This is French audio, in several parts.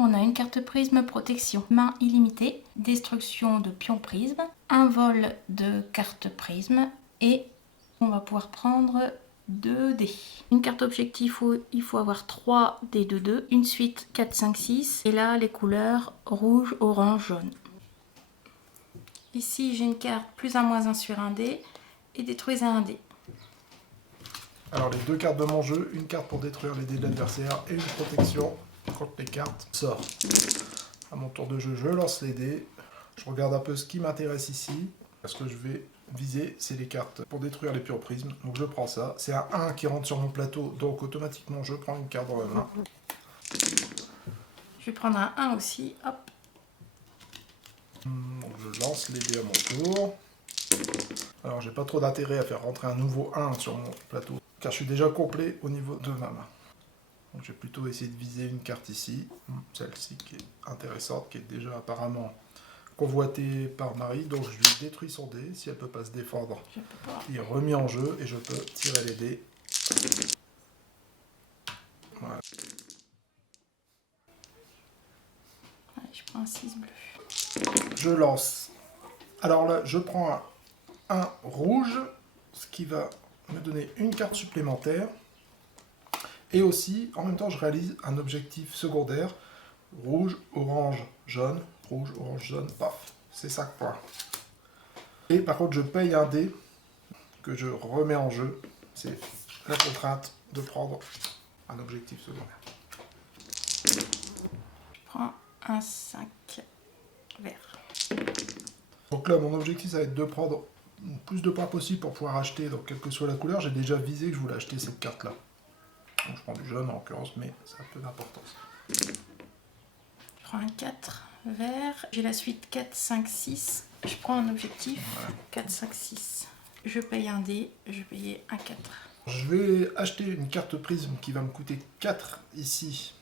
On a une carte prisme protection, main illimitée, destruction de pion prisme, un vol de carte prisme et on va pouvoir prendre 2 dés. Une carte objectif où il faut avoir 3 dés de 2, une suite 4, 5, 6 et là les couleurs rouge, orange, jaune. Ici j'ai une carte +1/-1 sur un dé et détruisez un dé. Alors les 2 cartes de mon jeu, une carte pour détruire les dés de l'adversaire et une protection contre les cartes sort. À mon tour de jeu, je lance les dés. Je regarde un peu ce qui m'intéresse ici. Ce que je vais viser, c'est les cartes pour détruire les pions prismes. Donc je prends ça. C'est un 1 qui rentre sur mon plateau, donc automatiquement je prends une carte dans la main. Je vais prendre un 1 aussi, hop. Donc je lance les dés à mon tour. Alors j'ai pas trop d'intérêt à faire rentrer un nouveau 1 sur mon plateau, car je suis déjà complet au niveau de ma main. Donc je vais plutôt essayer de viser une carte ici, celle-ci qui est intéressante, qui est déjà apparemment convoitée par Marie, donc je lui détruis son dé, si elle peut pas se défendre, il est remis en jeu et je peux tirer les dés. Voilà. Allez, je prends un 6 bleu. Je lance. Alors là, je prends un rouge, ce qui va me donner une carte supplémentaire. Et aussi, en même temps, je réalise un objectif secondaire. Rouge, orange, jaune. Rouge, orange, jaune, paf. C'est 5 points. Et par contre, je paye un dé que je remets en jeu. C'est la contrainte de prendre un objectif secondaire. Je prends un 5 vert. Donc là, mon objectif, ça va être de prendre le plus de points possible pour pouvoir acheter, donc quelle que soit la couleur. J'ai déjà visé que je voulais acheter cette carte-là. Donc je prends du jaune en l'occurrence, mais ça a peu d'importance. Je prends un 4 vert. J'ai la suite 4, 5, 6. Je prends un objectif. Voilà. 4, 5, 6. Je paye un dé. Je paye un 4. Je vais acheter une carte prisme qui va me coûter 4 ici.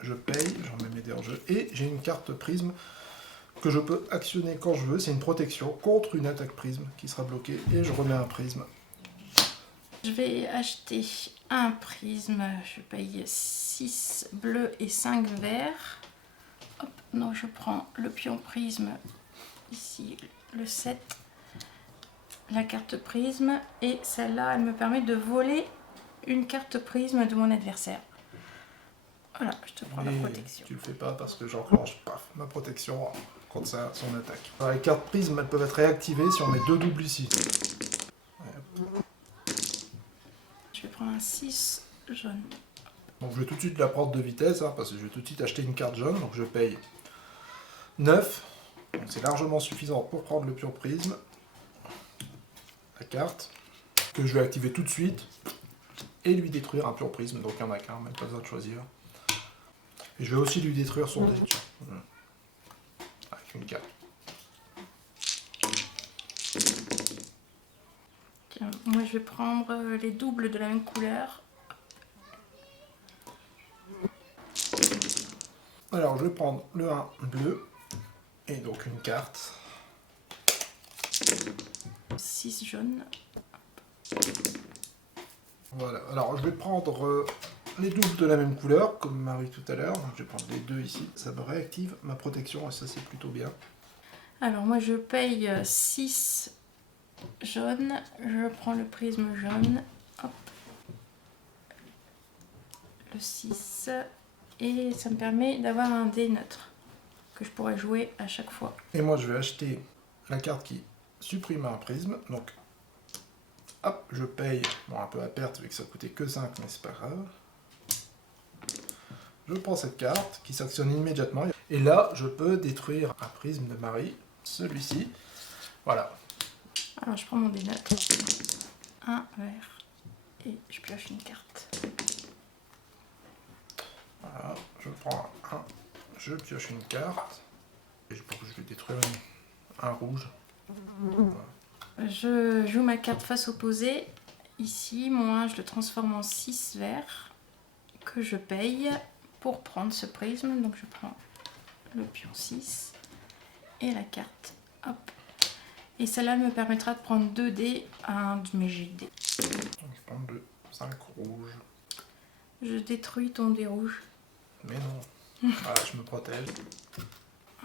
Je paye, j'en mets mes dés en jeu. Et j'ai une carte prisme que je peux actionner quand je veux. C'est une protection contre une attaque prisme qui sera bloquée. Et je remets un prisme. Je vais acheter un prisme, je paye 6 bleus et 5 verts. Hop, donc je prends le pion prisme, ici le 7, la carte prisme, et celle-là, elle me permet de voler une carte prisme de mon adversaire. Voilà, je te prends la protection. Tu le fais pas parce que j'enclenche, paf, ma protection contre son attaque. Alors, les cartes prisme, elles peuvent être réactivées si on met 2 doubles ici. Je vais prendre un 6 jaune. Donc je vais tout de suite la prendre de vitesse, hein, parce que je vais tout de suite acheter une carte jaune, donc je paye 9. C'est largement suffisant pour prendre le pion prisme. La carte, que je vais activer tout de suite, et lui détruire un pion prisme, donc il n'y en a qu'un, même pas besoin de choisir. Et je vais aussi lui détruire son dé, avec une carte. Tiens, moi je vais prendre les doubles de la même couleur. Alors je vais prendre le 1 bleu, et donc une carte. 6 jaune. Voilà, alors je vais prendre les doubles de la même couleur, comme Marie tout à l'heure. Je vais prendre les deux ici, ça me réactive ma protection, et ça c'est plutôt bien. Alors moi je paye 6 jaune, je prends le prisme jaune, hop, le 6, et ça me permet d'avoir un dé neutre que je pourrais jouer à chaque fois. Et moi je vais acheter la carte qui supprime un prisme, donc hop, je paye, bon un peu à perte vu que ça coûtait que 5, mais c'est pas grave. Je prends cette carte qui s'actionne immédiatement, et là je peux détruire un prisme de Marie, celui-ci, voilà. Alors je prends mon dé neutre, un vert, et je pioche une carte. Voilà, je prends un, je pioche une carte, et je vais détruire un rouge. Voilà. Je joue ma carte face opposée, ici, moi je le transforme en 6 verts, que je paye pour prendre ce prisme, donc je prends le pion 6, et la carte, hop. Et celle-là me permettra de prendre 2 dés à un de mes jets de dés. Donc je prends 5 rouges. Je détruis ton dé rouge. Mais non. Voilà, je me protège.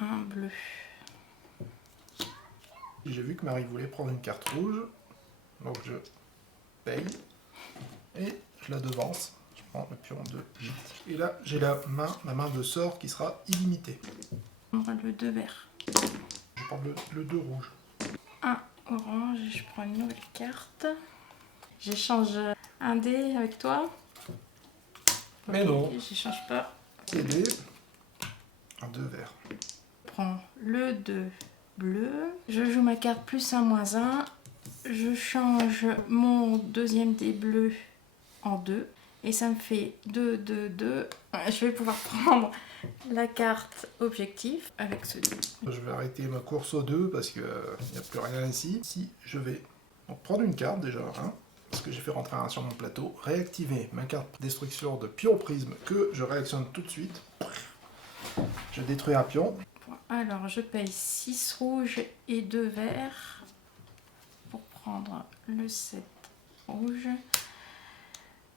Un bleu. J'ai vu que Marie voulait prendre une carte rouge. Donc je paye. Et je la devance. Je prends le pion de gîte. Et là, j'ai ma main de sort qui sera illimitée. Le 2 vert. Je prends le 2 rouge. Un orange et je prends une nouvelle carte. J'échange un dé avec toi. Mais non. J'échange pas. Et des... un 2 vert. Je prends le 2 bleu. Je joue ma carte plus 1, moins 1. Je change mon deuxième dé bleu en 2. Et ça me fait 2, 2, 2. Je vais pouvoir prendre la carte objectif avec ce dé. Je vais arrêter ma course au 2 parce qu'il n'y a plus rien ici. Si je vais donc prendre une carte déjà, hein, parce que j'ai fait rentrer un sur mon plateau, réactiver ma carte destruction de pion prisme que je réactionne tout de suite. Je détruis un pion. Alors je paye 6 rouges et 2 verts pour prendre le 7 rouge.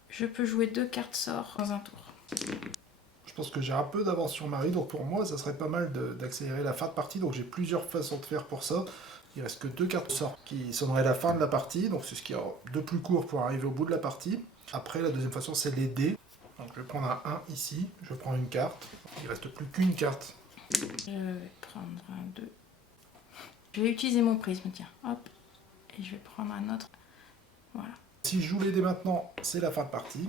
Je peux jouer 2 cartes sort dans un tour. Je pense que j'ai un peu d'avance sur Marie, donc pour moi ça serait pas mal d'accélérer la fin de partie, donc j'ai plusieurs façons de faire pour ça. Il reste que 2 cartes sort qui sonneraient la fin de la partie, donc c'est ce qui est de plus court pour arriver au bout de la partie. Après la deuxième façon c'est les dés. Donc je vais prendre un 1 ici, je prends une carte, il reste plus qu'une carte. Je vais prendre un 2. Je vais utiliser mon prisme, tiens, hop, et je vais prendre un autre. Voilà. Si je joue les dés maintenant, c'est la fin de partie.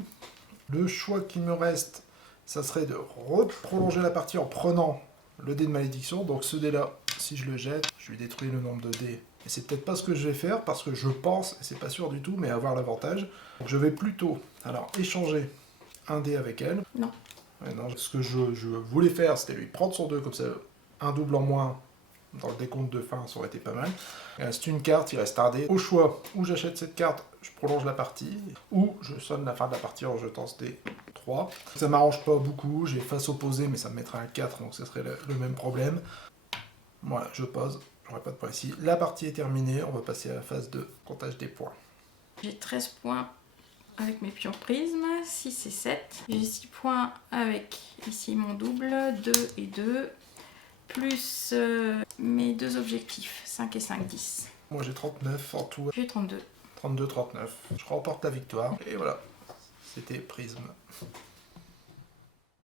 Le choix qui me reste, ça serait de prolonger la partie en prenant le dé de malédiction. Donc ce dé-là, si je le jette, je lui détruis le nombre de dés. Et c'est peut-être pas ce que je vais faire, parce que je pense, et c'est pas sûr du tout, mais avoir l'avantage. Donc je vais plutôt alors échanger un dé avec elle. Non. Ouais, non, ce que je voulais faire, c'était lui prendre son 2, comme ça, un double en moins. Dans le décompte de fin, ça aurait été pas mal. Il reste une carte, il reste un dé. Au choix, ou j'achète cette carte, je prolonge la partie, ou je sonne la fin de la partie en jetant ce dé 3. Ça m'arrange pas beaucoup, j'ai face opposée, mais ça me mettrait un 4, donc ce serait le même problème. Voilà, je pose, j'aurai pas de points ici. La partie est terminée, on va passer à la phase de comptage des points. J'ai 13 points avec mes pions prisme, 6 et 7. J'ai 6 points avec ici mon double, 2 et 2. Plus mes 2 objectifs, 5 et 5, 10. Moi j'ai 39 en tout. J'ai 32. 32, 39. Je remporte la victoire. Et voilà, c'était Prisme.